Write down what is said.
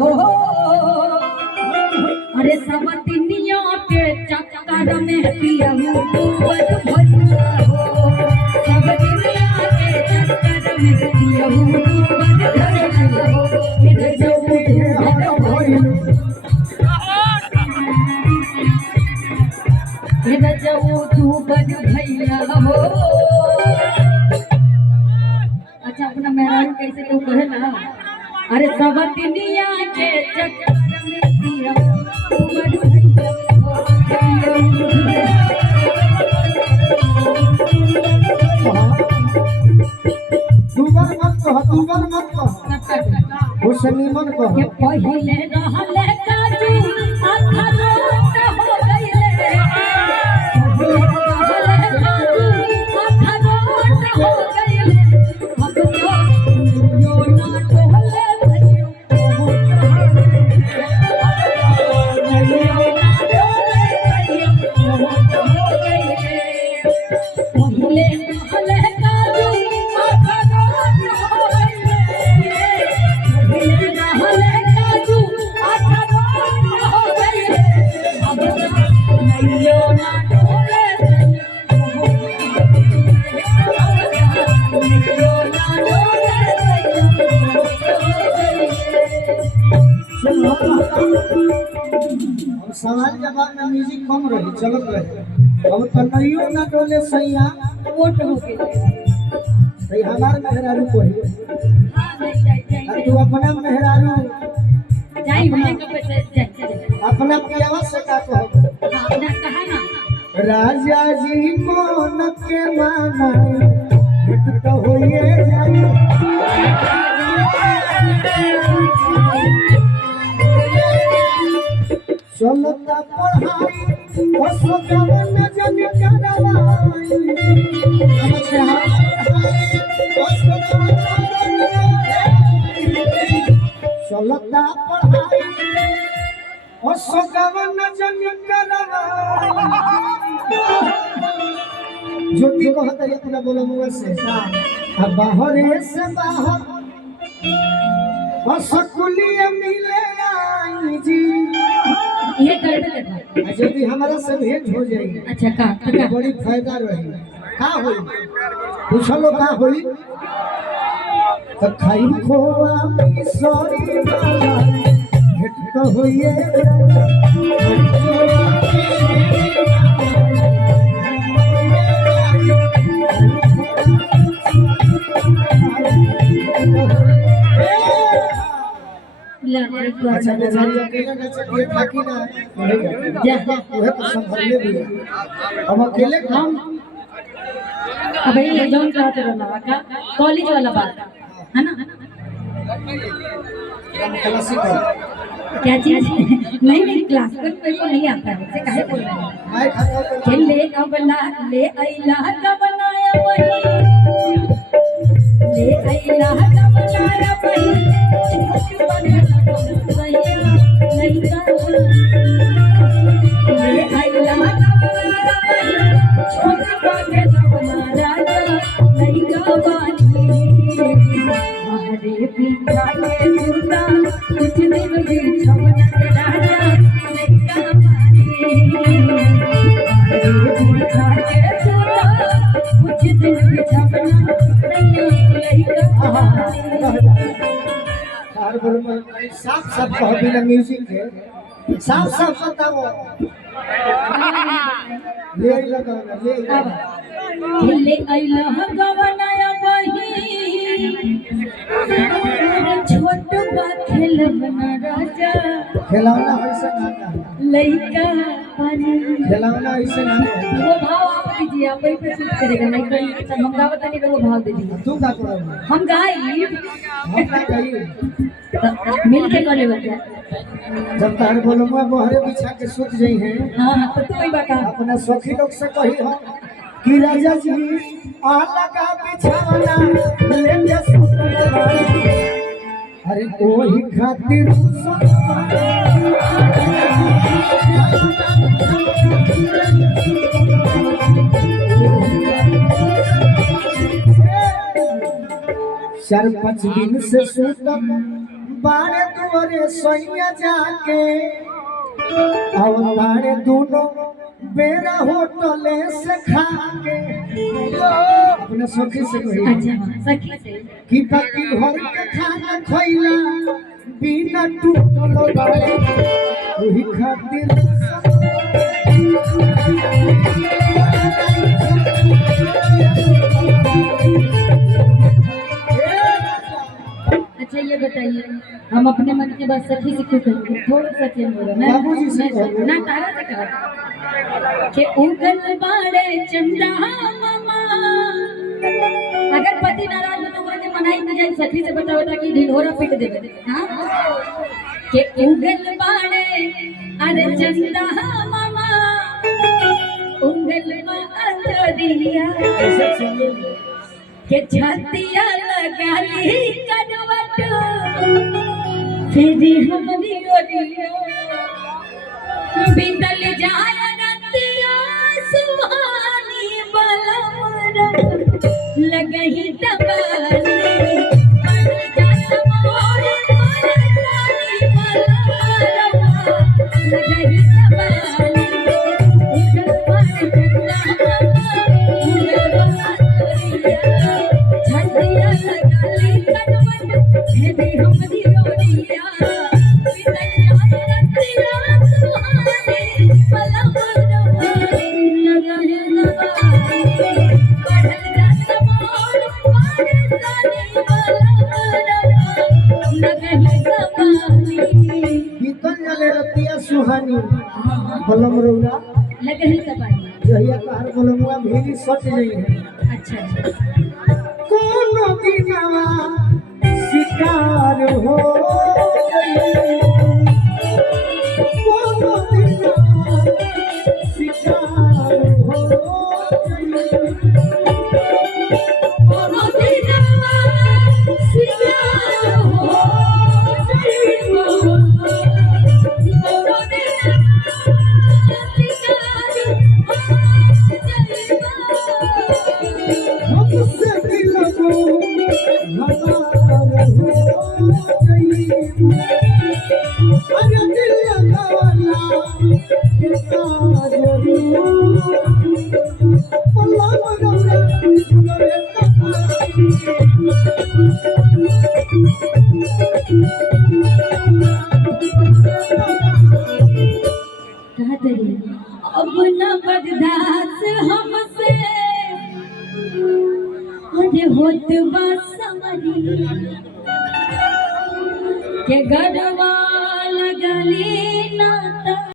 हो अरे सब दुनिया के चक्कर में पियऊ डूबत भइला हो सब दुनिया के चक्कर में पियऊ डूबत भइला हो इधर जो इधर जो डूबत भइला हो। अच्छा अपना मेहरारू कैसे तो कहे ना अरे सब दुनिया के चक्कर में पियऊ डूबत भइला हो दुबर मत कह हुसैनी मत कह ये पहिले रहले काजू अखरोट हो गइले पहिले रहले काजू अखरोट हो गइले अब तो यो ना टोले भइयो पहिले रहले काजू सवाल जवाब में म्यूजिक कम रही चलत रहे अब तनइयो ना डोले सैया वोट हो गए भाई हमार मेहरारू कोई हां नहीं जाई तू अपना मेहरारू जाई मैंने कब से जाई अपना पियावा से का कहो हां ना कहा ना राजा जी मोन के माना भेट तो होइए जाई चलता पढ़ाई बसो जवन जन करवाई चलता पढ़ाई बसो जवन जन करवाई ज्योति कहता है पूरा बोलो मुंह से अब बाहर से बाहर असकुलिए मिले आई जी ये कर दे यदि हमारा से भेंट हो जाएगी अच्छा का तो बड़ी फायदा रही का होई पूछलो का होई तो खाई खोआ सॉरी वाला भेंट तो होइए अच्छा अकेले न चाहिए बाकी ना वह तो संभलने भी हम अकेले हम अबे ये जोन चाहते रहना का कॉलेज वाला बात है ना क्लासिक क्या चीज नहीं क्लासिकल कोई को नहीं आता है से काहे बोल रहे हैं ले अबला ले आइला का बनाया वही ले आइला का बनाया वही नहीं कर ले आइला का बनाया वही छोट बागे हमारा नहीं गवानी हरे पीछा के जुदा कुछ दिन भी छवना राजा नहीं गवानी हरे पीछा के जुदा कुछ दिन भी छवना नहीं गवानी हर बोल में साफ साफ कह बिना म्यूजिक के साफ साफ बताओ ले लगाओ ले आइला गवनाया बही छोट बा खेलवना राजा खिलौना ऐसे ना लइका पानी खिलौना ऐसे ना वो भाव आप दीजिए आप वही पे शूट करेगा नहीं तो सब हम गावत नहीं तो वो भाव दे दीजिए तू का करोगे हम गाई हम का कही मिल के करे बच्चा जब तार बोलो मैं बहरे बिछा के सूत जाई हैं हां तो तू ही बता अपना सखी लोग से कही हो कि राजा जी आ लगा बिछावना लेके सूत अरे ओही खातिर 4-5 दिन से सूतम बारे दुआरे सैया जाके अब बारे दोनों बेरा होटले से खा के अपने सखी से कही अच्छा सखी से कि बाकी घर के खाना खइला बिना टूटल बारे वही खातिर अच्छा ये बताइए हम अपने मन की बात सखी से क्यों करेंगे थोड़ा सा चेंज होगा मैं बाबूजी से कहो। ना तारा से कहा कि उगल बाड़े चंदा मामा अगर पति नाराज हो तो ओकरा के मनाई में जाई सखी से बताओ कि ढिढोरा पीट देबे हां कि उगल बाड़े अरे चंदा मामा उगल बा अंतरिया ऐसे चलिए के छतिया लगाली कनवट फिर हमरी ओरिया बीतल जाय रतिया सुहानी बलमर लगही तबानी जात मोर मरदानी बलमर लगही तबानी उगल पार चंदा उगल छतिया लगाली कनवट हेदी हमरी ओरिया बितल जाय रतिया सुहानी बलमर लगहे लगानी बढ़ल जात मोर मरदानी बलमर लगहे लगानी बीतल जले रतिया सुहानी बलम रौरा लगही लगानी जहिया कहर बलमुआ भेरी सट नहीं है अच्छा कोनो दिनवा शिकार हो गई कोनो दिनवा शिकार हो गई कोनो दिनवा सियार हो जाइबो कोनो दिनवा सियार हो जाइबो हमसे मिलबो हमार हो गई अरे दिल लगावला कितना जरूर बलम रौरा रे कहा तेरी अब न बर्दाश्त हमसे अरे होत बा समरी के गरवा लगली नाता